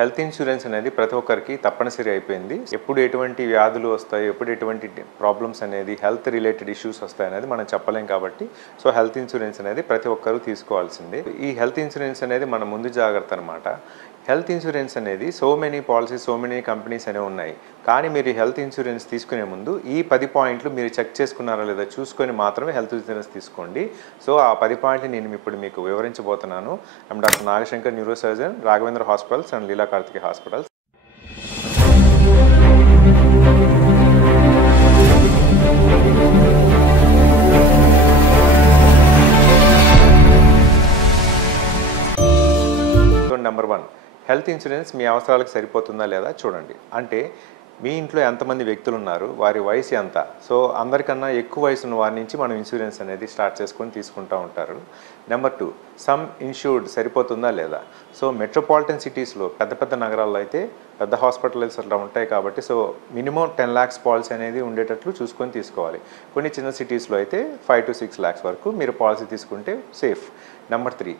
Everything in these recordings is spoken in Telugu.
హెల్త్ ఇన్సూరెన్స్ అనేది ప్రతి ఒక్కరికి తప్పనిసరి అయిపోయింది. ఎప్పుడు ఎటువంటి వ్యాధులు వస్తాయి, ఎప్పుడు ఎటువంటి ప్రాబ్లమ్స్ అనేది హెల్త్ రిలేటెడ్ ఇష్యూస్ వస్తాయనేది మనం చెప్పలేం కాబట్టి హెల్త్ ఇన్సూరెన్స్ అనేది ప్రతి ఒక్కరు తీసుకోవాల్సిందే. ఈ హెల్త్ ఇన్సూరెన్స్ అనేది మన ముందు జాగ్రత్త అనమాట. హెల్త్ ఇన్సూరెన్స్ అనేది so many policies, so many companies అనేవి ఉన్నాయి. కానీ మీరు హెల్త్ ఇన్సూరెన్స్ తీసుకునే ముందు ఈ 10 పాయింట్లు మీరు చెక్ చేసుకున్నారా లేదా చూసుకొని మాత్రమే హెల్త్ ఇన్సూరెన్స్ తీసుకోండి. ఆ 10 పాయింట్లు నేను ఇప్పుడు మీకు వివరించబోతున్నాను. I'm doctor Nagashankar, neuro surgeon, Raghavendra hospitals and Leela Karthikeya hospitals. Number 1, health insurance మీ అవసరాలకు సరిపోతుందా లేదా చూడండి. అంటే మీ ఇంట్లో ఎంతమంది వ్యక్తులు ఉన్నారు, వారి వయసు ఎంత, అందరికన్నా ఎక్కువ వయసు ఉన్న వారి నుంచి మనం ఇన్సూరెన్స్ అనేది స్టార్ట్ చేసుకొని తీసుకుంటూ ఉంటారు. నెంబర్ 2, సమ్ ఇన్సూర్డ్ సరిపోతుందా లేదా. మెట్రోపాలిటన్ సిటీస్లో పెద్ద పెద్ద నగరాల్లో అయితే పెద్ద హాస్పిటల్స్ అట్లా ఉంటాయి కాబట్టి మినిమం 10 lakhs పాలసీ అనేది ఉండేటట్లు చూసుకొని తీసుకోవాలి. కొన్ని చిన్న సిటీస్లో అయితే 5 to 6 lakhs వరకు మీరు పాలసీ తీసుకుంటే సేఫ్. నెంబర్ 3,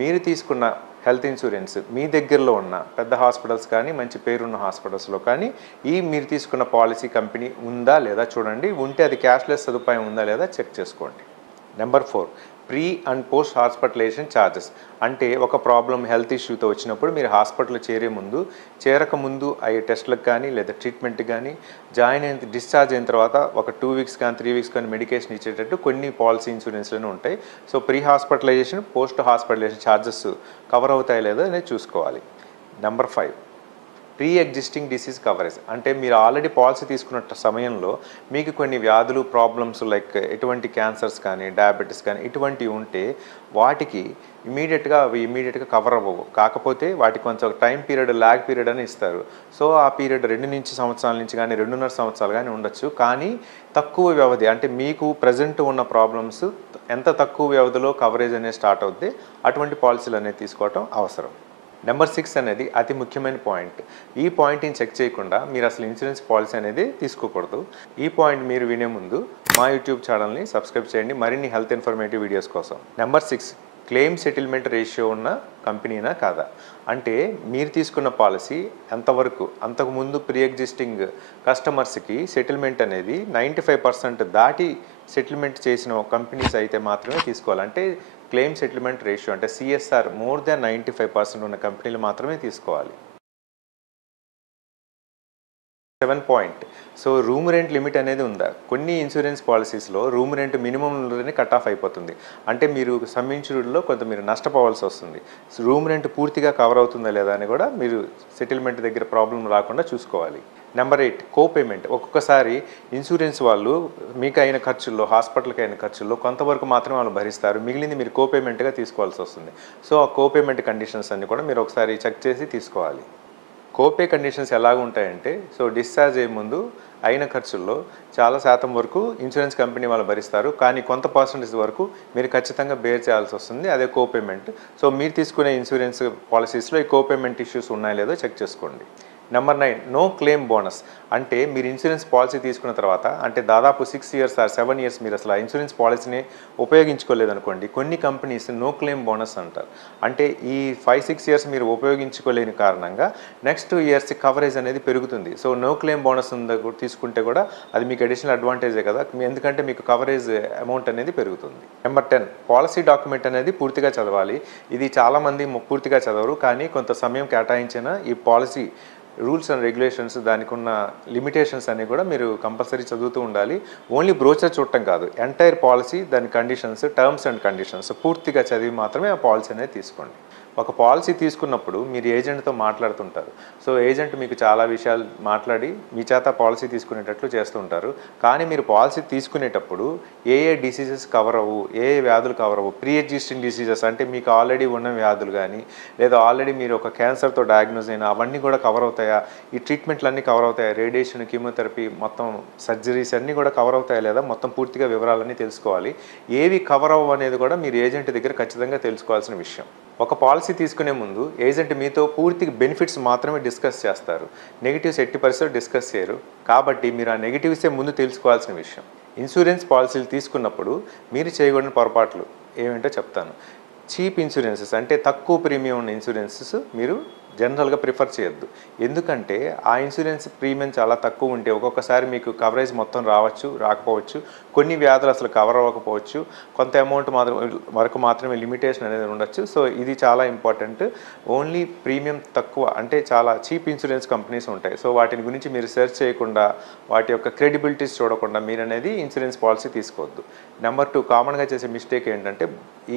మీరు తీసుకున్న హెల్త్ ఇన్సూరెన్స్ మీ దగ్గరలో ఉన్న పెద్ద హాస్పిటల్స్ కానీ, మంచి పేరున్న హాస్పిటల్స్లో కానీ మీరు తీసుకున్న పాలసీ కంపెనీ ఉందా లేదా చూడండి. ఉంటే అది క్యాష్లెస్ సదుపాయం ఉందా లేదా చెక్ చేసుకోండి. Number 4, pre and post hospitalization charges. అంటే ఒక ప్రాబ్లం హెల్త్ ఇష్యూతో వచ్చినప్పుడు మీరు హాస్పిటల్లో చేరకముందు అయ్యే టెస్టులకు కానీ లేదా ట్రీట్మెంట్ కానీ, డిశ్చార్జ్ అయిన తర్వాత ఒక 2 weeks కానీ 3 weeks కానీ మెడికేషన్ ఇచ్చేటట్టు కొన్ని పాలసీ ఇన్సూరెన్స్లోనే ఉంటాయి. Pre hospitalization, post hospitalization charges cover అవుతాయి లేదా అనేది చూసుకోవాలి. Number 5, pre existing disease coverage. అంటే మీరు ఆల్రెడీ పాలసీ తీసుకున్న సమయంలో మీకు కొన్ని వ్యాధులు, ప్రాబ్లమ్స్ లైక్ ఎటువంటి క్యాన్సర్స్ కానీ, డయాబెటీస్ కానీ ఇటువంటివి ఉంటే వాటికి ఇమీడియట్గా కవర్ అవ్వవు. కాకపోతే వాటికి కొంచెం టైం పీరియడ్, ల్యాగ్ పీరియడ్ అని ఇస్తారు. ఆ పీరియడ్ 2 సంవత్సరాల నుంచి కానీ 2.5 సంవత్సరాలు కానీ ఉండొచ్చు. కానీ తక్కువ వ్యవధి, అంటే మీకు ప్రజెంట్ ఉన్న ప్రాబ్లమ్స్ ఎంత తక్కువ వ్యవధిలో కవరేజ్ అనేది స్టార్ట్ అవుద్ది, అటువంటి పాలసీలు అనేది తీసుకోవటం అవసరం. నెంబర్ 6 అనేది అతి ముఖ్యమైన పాయింట్. ఈ పాయింట్ని చెక్ చేయకుండా మీరు అసలు ఇన్సూరెన్స్ పాలసీ అనేది తీసుకోకూడదు. ఈ పాయింట్ మీరు వినే ముందు మా యూట్యూబ్ ఛానల్ని సబ్స్క్రైబ్ చేయండి మరిన్ని హెల్త్ ఇన్ఫర్మేటివ్ వీడియోస్ కోసం. నెంబర్ 6, క్లెయిమ్ సెటిల్మెంట్ రేషియో ఉన్న కంపెనీనా కాదా. అంటే మీరు తీసుకున్న పాలసీ ఎంతవరకు, అంతకుముందు ప్రీ ఎగ్జిస్టింగ్ కస్టమర్స్కి సెటిల్మెంట్ అనేది 95% దాటి సెటిల్మెంట్ చేసిన కంపెనీస్ అయితే మాత్రమే తీసుకోవాలి. అంటే క్లెయిమ్ సెటిల్మెంట్ రేషియో అంటే CSR మోర్ దాన్ 95% ఉన్న కంపెనీలు మాత్రమే తీసుకోవాలి. 7 పాయింట్, రూమ్ రెంట్ లిమిట్ అనేది ఉందా. కొన్ని ఇన్సూరెన్స్ పాలసీస్లో రూమ్ రెంట్ మినిమంలోనే కట్ ఆఫ్ అయిపోతుంది. అంటే మీరు సమ్ ఇన్సూర్డ్లో కొంత మీరు నష్టపోవాల్సి వస్తుంది. రూమ్ రెంట్ పూర్తిగా కవర్ అవుతుందా లేదా అని కూడా మీరు సెటిల్మెంట్ దగ్గర ప్రాబ్లం రాకుండా చూసుకోవాలి. నెంబర్ 8, కో పేమెంట్. ఒక్కొక్కసారి ఇన్సూరెన్స్ వాళ్ళు మీకు అయిన ఖర్చుల్లో, హాస్పిటల్కి అయిన ఖర్చుల్లో కొంతవరకు మాత్రమే వాళ్ళు భరిస్తారు. మిగిలింది మీరు కో పేమెంట్గా తీసుకోవాల్సి వస్తుంది. ఆ కో పేమెంట్ కండిషన్స్ అన్ని కూడా మీరు ఒకసారి చెక్ చేసి తీసుకోవాలి. కోపే కండిషన్స్ ఎలాగ ఉంటాయంటే డిశ్చార్జ్ అయ్యే ముందు అయిన ఖర్చుల్లో చాలా శాతం వరకు ఇన్సూరెన్స్ కంపెనీ వాళ్ళు భరిస్తారు. కానీ కొంత పర్సెంటేజ్ వరకు మీరు ఖచ్చితంగా బేర్ చేయాల్సి వస్తుంది. అదే కోపేమెంట్. మీరు తీసుకునే ఇన్సూరెన్స్ పాలసీస్లో ఈ కోపేమెంట్ ఇష్యూస్ ఉన్నాయో లేదో చెక్ చేసుకోండి. Number 9, no claim bonus. అంటే మీరు ఇన్సూరెన్స్ పాలసీ తీసుకున్న తర్వాత, అంటే దాదాపు 6 years or 7 years మీరు అసలు ఆ ఇన్సూరెన్స్ పాలసీని ఉపయోగించుకోలేదనుకోండి, కొన్ని కంపెనీస్ నో క్లెయిమ్ బోనస్ అంటారు. అంటే ఈ 5-6 years మీరు ఉపయోగించుకోలేని కారణంగా నెక్స్ట్ ఇయర్స్ కవరేజ్ అనేది పెరుగుతుంది. నో క్లెయిమ్ బోనస్ తీసుకుంటే కూడా అది మీకు అడిషనల్ అడ్వాంటేజే కదా, ఎందుకంటే మీకు కవరేజ్ అమౌంట్ అనేది పెరుగుతుంది. నెంబర్ 10, పాలసీ డాక్యుమెంట్ అనేది పూర్తిగా చదవాలి. ఇది చాలామంది పూర్తిగా చదవరు, కానీ కొంత సమయం కేటాయించిన ఈ పాలసీ రూల్స్ అండ్ రెగ్యులేషన్స్, దానికి ఉన్న లిమిటేషన్స్ అన్నీ కూడా మీరు కంపల్సరీ చదువుతూ ఉండాలి. ఓన్లీ బ్రోచర్ చూడటం కాదు, ఎంటైర్ పాలసీ, దాని కండిషన్స్, టర్మ్స్ అండ్ కండిషన్స్ పూర్తిగా చదివి మాత్రమే ఆ పాలసీ అనేది తీసుకోండి. ఒక పాలసీ తీసుకున్నప్పుడు మీరు ఏజెంట్తో మాట్లాడుతుంటారు. ఏజెంట్ మీకు చాలా విషయాలు మాట్లాడి మీ చేత పాలసీ తీసుకునేటట్లు చేస్తుంటారు. కానీ మీరు పాలసీ తీసుకునేటప్పుడు ఏ డిసీజెస్ కవర్ అవ్వు, ఏ వ్యాధులు కవర్ అవ్వు, ప్రీ ఎగ్జిస్టింగ్ డిసీజెస్ అంటే మీకు ఆల్రెడీ ఉన్న వ్యాధులు కానీ, లేదా ఆల్రెడీ మీరు ఒక క్యాన్సర్తో డయాగ్నోజ్ అయినా అవన్నీ కూడా కవర్ అవుతాయా, ఈ ట్రీట్మెంట్లు అన్నీ కవర్ అవుతాయా, రేడియేషన్, కీమోథెరపీ, మొత్తం సర్జరీస్ అన్నీ కూడా కవర్ అవుతాయా లేదా, మొత్తం పూర్తిగా వివరాలన్నీ తెలుసుకోవాలి. ఏవి కవర్ అవ్వ అనేది కూడా మీరు ఏజెంట్ దగ్గర ఖచ్చితంగా తెలుసుకోవాల్సిన విషయం. ఒక పాలసీ తీసుకునే ముందు ఏజెంట్ మీతో పూర్తిగా బెనిఫిట్స్ మాత్రమే డిస్కస్ చేస్తారు. నెగిటివ్స్ 80% డిస్కస్ చేయరు. కాబట్టి మీరు ఆ నెగిటివ్సే ముందు తెలుసుకోవాల్సిన విషయం. ఇన్సూరెన్స్ పాలసీలు తీసుకున్నప్పుడు మీరు చేయకూడని పొరపాట్లు ఏమిటో చెప్తాను. చీప్ ఇన్సూరెన్సెస్ అంటే తక్కువ ప్రీమియం ఉన్న ఇన్సూరెన్సెస్ మీరు జనరల్గా ప్రిఫర్ చేయొద్దు. ఎందుకంటే ఆ ఇన్సూరెన్స్ ప్రీమియం చాలా తక్కువ ఉంటే ఒక్కొక్కసారి మీకు కవరేజ్ మొత్తం రావచ్చు, రాకపోవచ్చు. కొన్ని వ్యాధులు అసలు కవర్ అవ్వకపోవచ్చు. కొంత అమౌంట్ వరకు మాత్రమే లిమిటేషన్ అనేది ఉండొచ్చు. సో ఇది చాలా ఇంపార్టెంట్. ఓన్లీ ప్రీమియం తక్కువ అంటే చాలా చీప్ ఇన్సూరెన్స్ కంపెనీస్ ఉంటాయి. సో వాటిని గురించి మీరు సెర్చ్ చేయకుండా, వాటి యొక్క క్రెడిబిలిటీస్ చూడకుండా మీరు అనేది ఇన్సూరెన్స్ పాలసీ తీసుకోవద్దు. నెంబర్ 2, కామన్గా చేసే మిస్టేక్ ఏంటంటే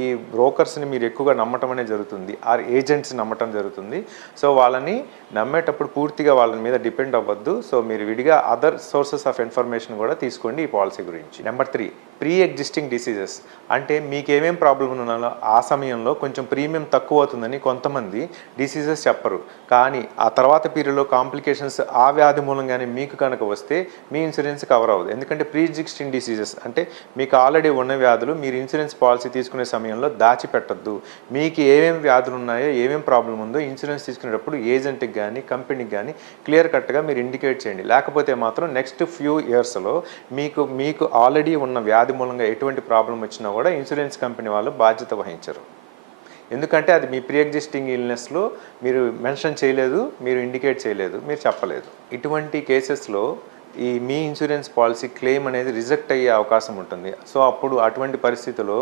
ఈ బ్రోకర్స్ని మీరు ఎక్కువగా నమ్మటం అనేది జరుగుతుంది, ఆర్ ఏజెంట్స్ నమ్మటం జరుగుతుంది. సో వాళ్ళని నమ్మేటప్పుడు పూర్తిగా వాళ్ళ మీద డిపెండ్ అవ్వద్దు. సో మీరు విడిగా అదర్ సోర్సెస్ ఆఫ్ ఇన్ఫర్మేషన్ కూడా తీసుకోండి ఈ పాలసీ గురించి. Number 3, pre existing diseases. అంటే మీకు ఏమేం ప్రాబ్లం ఉన్నాలో ఆ సమయంలో కొంచెం ప్రీమియం తక్కువ అవుతుందని కొంతమంది డిసీజెస్ చెప్పరు, కానీ ఆ తర్వాత పీరియడ్లో కాంప్లికేషన్స్ ఆ వ్యాధి మూలంగానే మీకు కనుక వస్తే మీ ఇన్సూరెన్స్ కవర్ అవ్వదు. ఎందుకంటే ప్రీ ఎగ్జిస్టింగ్ డిసీజెస్ అంటే మీకు ఆల్రెడీ ఉన్న వ్యాధులు మీరు ఇన్సూరెన్స్ పాలసీ తీసుకునే సమయంలో దాచిపెట్టద్దు. మీకు ఏమేమి వ్యాధులు ఉన్నాయో, ఏమేమి ప్రాబ్లం ఉందో ఇన్సూరెన్స్ తీసుకునేటప్పుడు ఏజెంట్కి కానీ కంపెనీకి కానీ క్లియర్ కట్గా మీరు ఇండికేట్ చేయండి. లేకపోతే మాత్రం నెక్స్ట్ ఫ్యూ ఇయర్స్లో మీకు ఆల్రెడీ ఉన్న వ్యాధి మూలంగా ఎటువంటి ప్రాబ్లం వచ్చినా కూడా ఇన్సూరెన్స్ కంపెనీ వాళ్ళు బాధ్యత వహించరు. ఎందుకంటే అది మీ ప్రీ ఎగ్జిస్టింగ్ ఇల్నెస్లో మీరు మెన్షన్ చేయలేదు, మీరు ఇండికేట్ చేయలేదు, మీరు చెప్పలేదు. ఇటువంటి కేసెస్లో మీ ఇన్సూరెన్స్ పాలసీ క్లెయిమ్ అనేది రిజెక్ట్ అయ్యే అవకాశం ఉంటుంది. సో అప్పుడు అటువంటి పరిస్థితుల్లో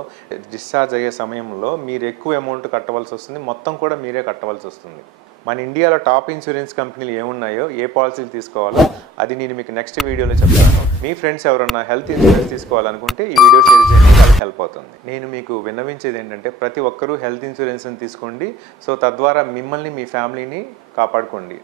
డిశ్చార్జ్ అయ్యే సమయంలో మీరు ఎక్కువ అమౌంట్ కట్టవలసి వస్తుంది, మొత్తం కూడా మీరే కట్టవలసి వస్తుంది. మన ఇండియాలో టాప్ ఇన్సూరెన్స్ కంపెనీలు ఏమున్నాయో, ఏ పాలసీలు తీసుకోవాలో అది నేను మీకు నెక్స్ట్ వీడియోలో చెప్తాను. మీ ఫ్రెండ్స్ ఎవరన్నా హెల్త్ ఇన్సూరెన్స్ తీసుకోవాలనుకుంటే ఈ వీడియో షేర్ చేయండి, వాళ్ళకి హెల్ప్ అవుతుంది. నేను మీకు విన్నవించేది ఏంటంటే ప్రతి ఒక్కరూ హెల్త్ ఇన్సూరెన్స్ని తీసుకోండి. సో తద్వారా మిమ్మల్ని, మీ ఫ్యామిలీని కాపాడుకోండి.